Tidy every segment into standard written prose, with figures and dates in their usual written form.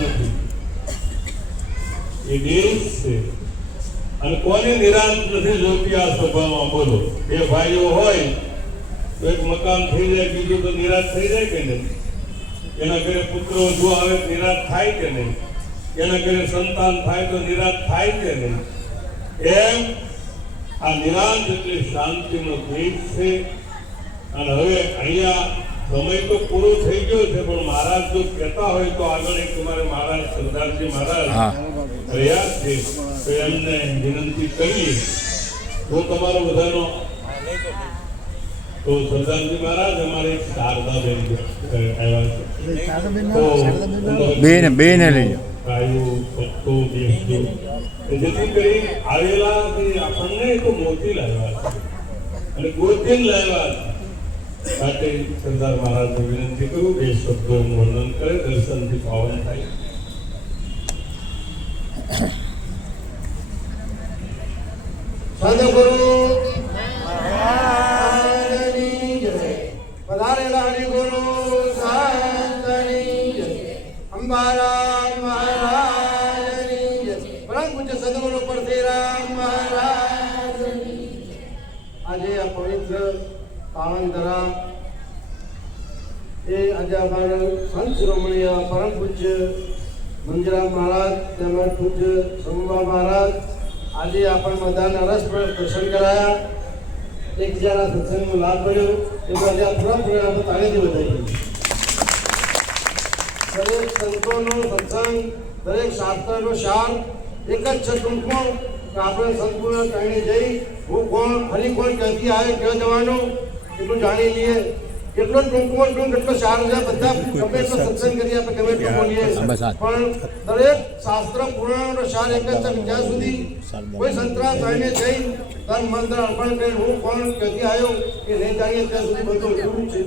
નથી, એ દેશ છે. અને કોને નિરાંત નથી જોતી આ સભામાં? બોલો. બે ભાઈઓ હોય તો એક મકાન થઈ જાય, બીજું તો નિરાશ થઈ જાય કે નહીં? એના ઘરે પુત્રો જો આવે નિરાશ થાય કે નહીં? એના ઘરે સંતાન થાય તો નિરાશ થાય કે નહીં? એમ આ નિરાંત એટલે શાંતિનો દેશ છે. અને હવે અહીંયા સમય તો પૂરો થઈ ગયો છે, પણ મહારાજ જો કહેતા હોય તો આગળ એક તમારે મહારાજ સરદારજી મહારાજ રહ્યા છે તો એમને વિનંતી કરીએ તો તમારો બધાનો. તો સરદારજી મહારાજ અમારે શારદાબેન આવ્યા છે, બેન લઈ ગાયું પત્તો બેસજો, જેથી કરી આવેલા આપણને તો મોતી લાવ્યા છે અને ગોતીને લાવ્યા છે. માટે સરદાર મહારાજને વિનંતી કરું એ શબ્દોનું વર્ણન કરે, દર્શનથી પાવન થાય. સદગુરુ મહારાજની જય. પધારેલા હરિગુરુ સંતની જય. અંબારામ મહારાજની જય. પરમ પૂજ્ય સદગુરુ પરશુરામ મહારાજની જય. આજે આ પવિત્ર પાવનધરા એ આજે અમારા સંત શિરોમણીય પરમ પૂજ્ય મંજરામ મહારાજ તેમજ પૂજ્ય સમુભા મહારાજ આજે આપણે બધાને રસપ્રદ દર્શન કરાયા, એકબીજાના સત્સંગનો લાભ મળ્યો. એ આજે આ પૂરા આપણે તાળીથી વધારીએ. દરેક સંતોનો સત્સંગ, દરેક શાસ્ત્રનો સાર એક જ છે ટૂંકમાં કે આપણે સંતપૂર્ણ કહીને જઈ હું કોણ હરી કોણ ક્યાંથી આવે ક્યાં જવાનું એટલું જાણી લઈએ. કેટલો ટૂંકમાં ટૂંક એટલો સારો છે. બધા ગમે એટલો સત્સંગ કરીએ આપણે ગમે એટલું બોલીએ, પણ દરેક શાસ્ત્ર પુરાણનો સાર એક જ છે. જ્યાં સુધી કોઈ સંતરા થઈને જઈ તન મંત્ર અર્પણ કરી હું કોણ ક્યાંથી આવ્યો એ નહીં જાણીએ ત્યાં સુધી બધું અધૂરું છે.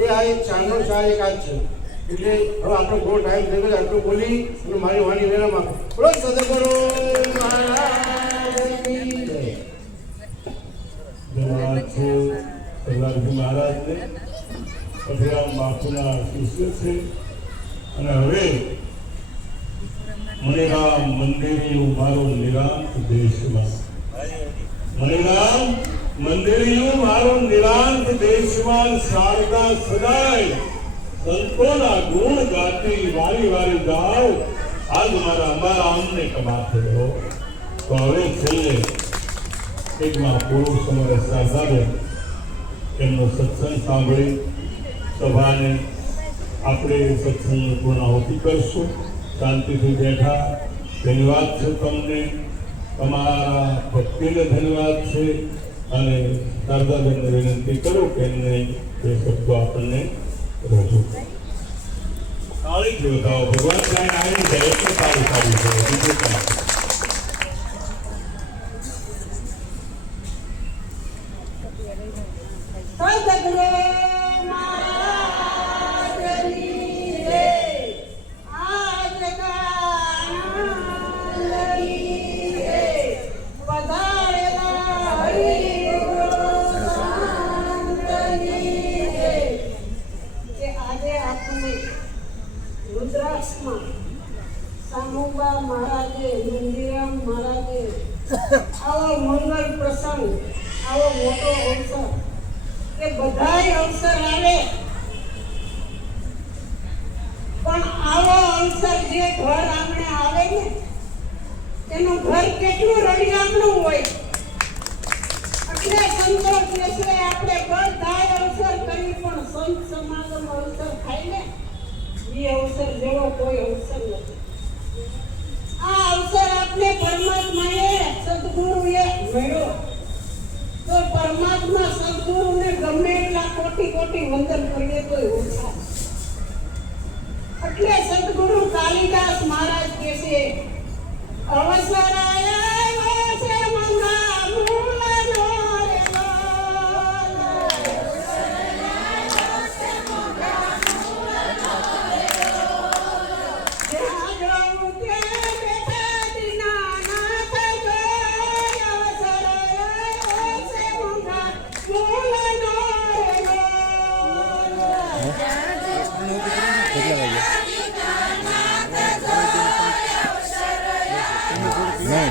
એ આ એક સારનો સાર એક આ જ છે. એટલે હવે આપણો બહુ ટાઈમ થઈ ગયો, આટલું બોલી અને મારી વાણી વિરામ બોલો સદગુરુ મહારાજની જય. સરદારજી મહારાજને પરશુરામ બાપુના શિષ્ય છે. અને હવે મણિરામ મંદિરિયું મારો નિરાંત દેશમાં, મણિરામ મંદિરિયું મારો નિરાંત દેશમાં, શારદા સદાય સંતોના ગુણ ગાતી વારી વારી ગાવ. આજ મારા અંબારામને કમાથે રહો. તો હવે છેલ્લે એકમાં પુરુષ અમારે શારદાબેન એમનો સત્સંગ સાંભળી સભાને આપણે સત્સંગની પૂર્ણાહુતિ કરશું. શાંતિથી બેઠા. ધન્યવાદ છે તમને, તમારા ભક્તિને ધન્યવાદ છે. અને શારદાબેનને વિનંતી કરું કે એમને એ શબ્દો આપણને રજૂ કરો. તાળી જોતાઓ ભગવાન સાહેબ આવી જાય તો તાળી સારી છે. બીજું કાંઈ સમુભા મહારાજે, મંદિરામ મહારાજે આવો મંગળ પ્રસંગ, આવો મોટો અવસર કે બધાય અવસર આવે, પણ આવો અવસર જે ઘર આંગણે આવે ને તેનું ઘર કેટલું રળિયામણું હોય. એટલે સંતોષ બેસરે આપણે બધાય અવસર કરી, પણ સંત સમાગમ અવસર થાય ને એ અવસર જેવો કોઈ અવસર નથી. આ અવસર આપણે પરમાત્માએ સદગુરુએ મળ્યો તો પરમાત્મા સદગુરુને ગમે એટલા કોટી કોટી વંદન કરીએ તો ઓછા. એટલે સદગુરુ કાલિદાસ મહારાજ કહે છે અવસર આવ્યો છે મંગા મૂલનો રે કેટલા વાગ્યા?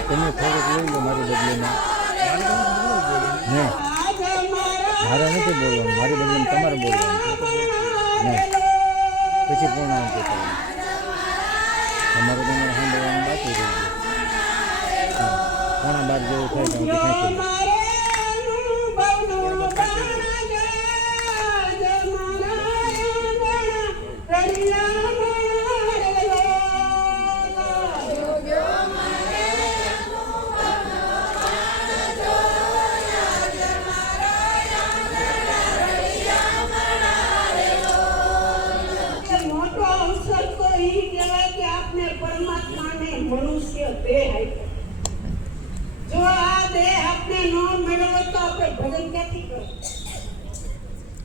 તમે થોડુંક લઈ લો મારી બદલીમાં. નહીં, મારે નથી બોલવાનું, મારી બદલીમાં તમારે બોલવાનું. નહીં, પછી પૂર્ણાંક કરવાનું. તમારે સાંભળવાનું બાકી રહી ગયું. પોણા 12 જેવું થાય તો ખેંચી લો. મોટો અવસર તો એ કહેવાય કે આપને પરમાત્માને મનુષ્ય દેહ આપ્યો. જો આ દેહ આપણે ન મેળવો તો આપણે ભજન ક્યાંથી કરો?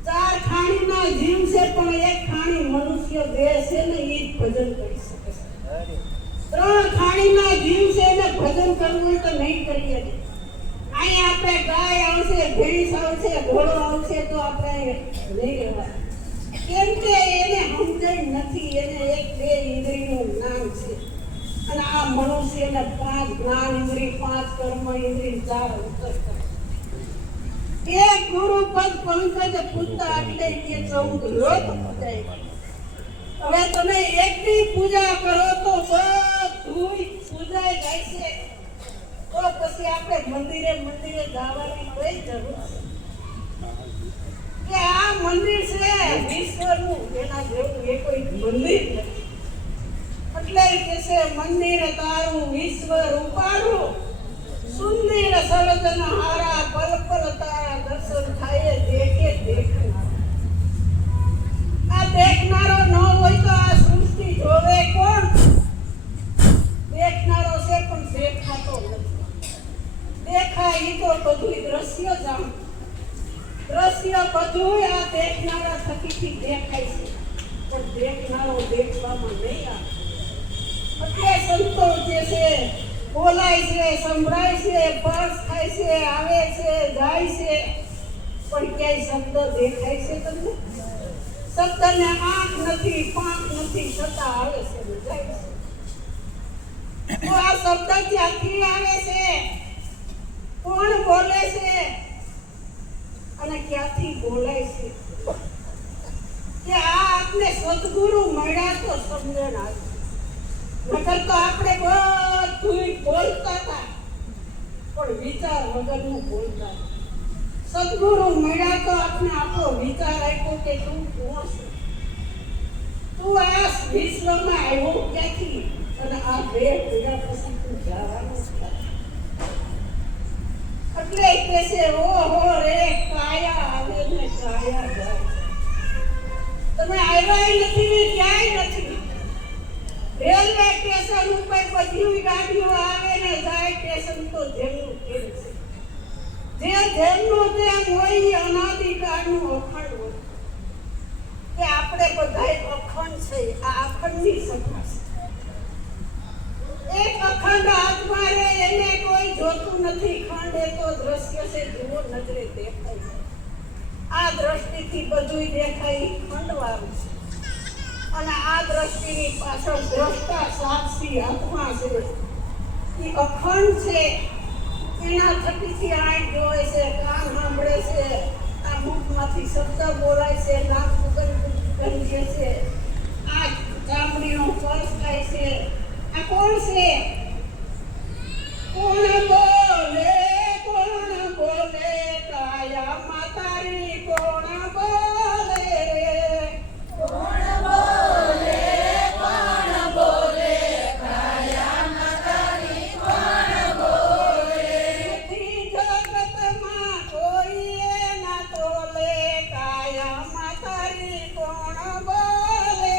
4 ખાણીના જીવ છે પણ એક ખાણી મનુષ્ય દેહ છે ને એ જ ભજન કરી શકે છે. 3 ખાણીના જીવ છે ને ભજન કરવું હોય તો નહીં કરીએ. અહીંયા આપણે ગાય આવશે, ભેંસ આવશે, ઘોડો આવશે તો આપણે નહીં રહેવાય. કેમ કે એને સમજણ નથી. એને 1-2 ઇન્દ્રિયનું જ્ઞાન છે અને આ મનુષ્યને 5 જ્ઞાન ઇન્દ્રિય, 5 કર્મ ઇન્દ્રિય, 4 અંતઃકરણ. એક ગુરુ પદ પંકજ પૂજતા એટલે કે 14 લોક પૂજાય. હવે તમે એકની પૂજા કરો તો બધું પૂજાઈ જાય છે. તો પછી આપણે મંદિરે જવાની કોઈ જરૂર છે? કે આ મંદિર છે વિશ્વનું, એના જેવું એ કોઈ મંદિર નથી. એટલે કે છે મંદિર તારું વિશ્વ રૂપારું, સુંદર સર્જન હારા, પલ પલ તારા દર્શન થાય દેખે દેખનારો. આ દેખનારો ન હોય તો આ સૃષ્ટિ જોવે કોણ? દેખનારો છે પણ દેખાતો નથી. દેખાય ઈ તો બધું દ્રશ્ય જાણ. દ્રશ્ય બધું આ દેખનારા થકીથી દેખાય છે પણ દેખનારો દેખવામાં નહીં આવે. એટલે સંતો જે છે બોલાય છે, સંભળાય છે, સ્પર્શ થાય છે, આવે છે, જાય છે, પણ ક્યાંય શબ્દ દેખાય છે તમને? શબ્દને આંખ નથી, પાંખ નથી, છતાં આવે છે ને જાય છે. તો આ શબ્દ ક્યાંથી આવે છે? કોણ બોલે છે અને ક્યાંથી બોલાય છે? કે આ આપને સદગુરુ મળ્યા તો સમજણ આવી. નકર તો આપણે બધું બોલતા હતા પણ વિચાર વગરનું બોલતા. સદગુરુ મળ્યા તો આપણે આપણો વિચાર આપ્યો કે તું કોણ છે? તું આ વિશ્વમાં આવ્યો ક્યાંથી? અને આ દેહ પૂજા પછી તું જવાનું ક્યાંથી? એટલે કે છે ઓહો રે કાયા આવે ને કાયા જાય. તમે આવ્યા નથી ને ક્યાંય નથી. રેલવે સ્ટેશન ઉપર બધી ગાડીઓ આવે ને જાય. સ્ટેશન તો જેમનું તેમ છે. જે જેમનું તેમ હોય એ અનાદિકાળનું અખંડ હોય. કે આપણે બધાય અખંડ છે. આ અખંડની સત્તા છે. એક અખંડ આત્મા રે એને કોઈ જોતું નથી. ખંડ એ તો દ્રશ્ય છે, જુઓ નજરે દેખાય. આ દ્રષ્ટિથી બધું દેખાય ખંડવાળું છે. અને આ દ્રષ્ટિની પાછળ દ્રષ્ટા સાક્ષી આત્મા છે એ અખંડ છે. એના થકીથી આંખ જોવે છે, કાન સાંભળે છે, આ મુખમાંથી શબ્દ બોલાય છે, નાક સુગંધ છે, આ ચામડીનો સ્પર્શ થાય છે. આ કોણ છે? કોણ બોલે, કોણ બોલે કાયા માતારી? કોણ બોલે રે? કોણ બોલે, કોણ બોલે કાયા માતારી? કોણ બોલે? જગતમાં કોઈ ના તોલે કાયા માતારી? કોણ બોલે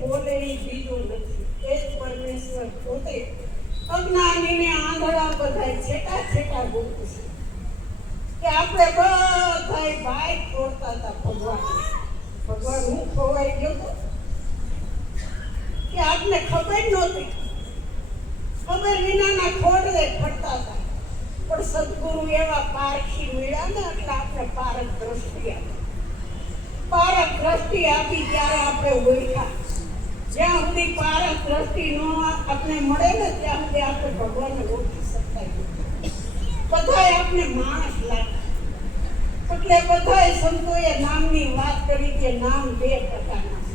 બોલે ઈ બીજું નથી. એ જ પરમેશ્વર પોતે અજ્ઞાનીને આંધળા બધાય છેટા છેટા બોલતું છે. કે આપણે બધાય ભાઈ ખોરતા હતા ભગવાન. ભગવાન હું ખોવાઈ ગયો તો કે આપને ખબર નહોતી. ખબર વિનાના ખોડે ફરતા હતા. પણ સદગુરુ એવા પારખી મળ્યા ને એટલે આપણે પારક દ્રષ્ટિ આપી. પારક દ્રષ્ટિ આપી ત્યારે આપણે ઓળખ્યા. જ્યાં સુધી પારક દ્રષ્ટિ નો આપણે મળે ને ત્યાં સુધી આપણે ભગવાનને ઓળખી શકતા નથી. બધાય આપણે માણસ લાગે. એટલે બધાય સંતોએ નામની વાત કરી કે નામ બે પ્રકારના છે.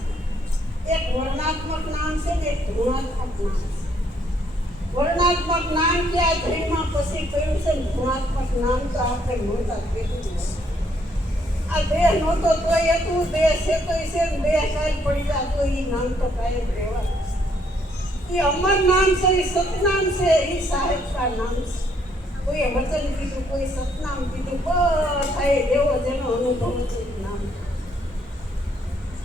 એક વર્ણાત્મક નામ છે ને એક ગુણાત્મક નામ છે. વર્ણાત્મક નામ કે આ ધર્મમાં પછી કહ્યું છે ને, ગુણાત્મક નામ તો આપણે નહોતા કીધું. આ દેહ નહોતો તોય હતું, દેહ છે તોય છે ને દેહ કાંઈ પડી જાય તો એ નામ તો કાંઈ રહેવાનું. એ અમર નામ છે, એ સતનામ છે, એ સાહેબકા નામ છે. કોઈએ વચન કીધું, કોઈ સતનામ કીધું, બધાએ એવો જેનો અનુભવ છે નામ.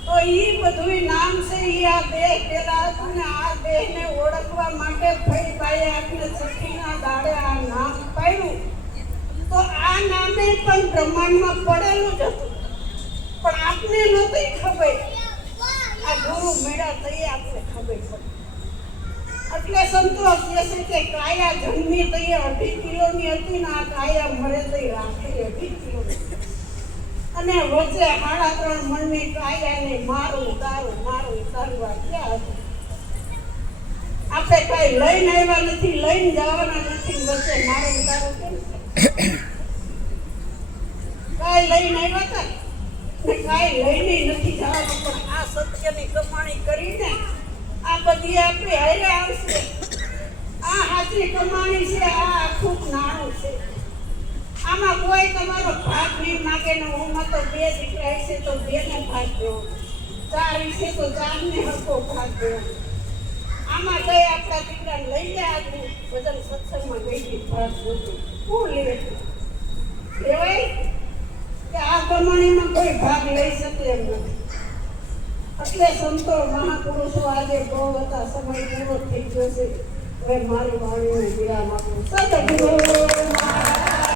તો એ બધું નામ છે. એ આ દેહ પેલા હતું ને આ દેહને ઓળખવા માટે ફઈબાઈએ આપણે છઠ્ઠીના દાડે આ નામ પાડ્યું. તો આ નામે પણ બ્રહ્માંડમાં પડેલું જ હતું, પણ આપને નહોતી ખબર. આ ગુરુ મેળા તઈ આપણે ખબર પડી. એટલે સંતો કહે છે કે કાયા જન્મી તઈ 2.5 કિલોની હતી ને આ કાયા મરે તઈ રાખી 2.5 કિલોની. અને વચ્ચે 3.5 મણની કાયાને મારું તારું આ ક્યાં હતું? આપણે કઈ લઈને આવ્યા નથી, લઈને જવાના નથી. વચ્ચે મારું તારું કેમ છે? કાંઈ લઈને આવ્યા હતા ને કાંઈ લઈને નથી જવાનું. પણ આ સત્યની કમાણી કરીને આ બધી આપણે હારે આવશે. આ સાચી કમાણી છે. આ આખું નાણું છે. આમાં કોઈ તમારો ભાગ નહીં માગે ને ઓમાં તો 2 દીકરા છે તો 2ને ભાગ દેવો, 4 છે તો 4ને હરખો ભાગ દેવો. આમાં કઈ આપણા દીકરાને લઈ જાય આગળ બધા સત્સંગમાં ગઈ ભાગ જોતું કોણ લે? કહેવાય કે આ કમાણીમાં કોઈ ભાગ લઈ શકે એમ નથી. એટલે સંતો મહાપુરુષો આજે બહુ હતા. સમય પૂરો થઈ ગયો છે. હવે મારી વાણીને વિરામ આપું. સદગુરુ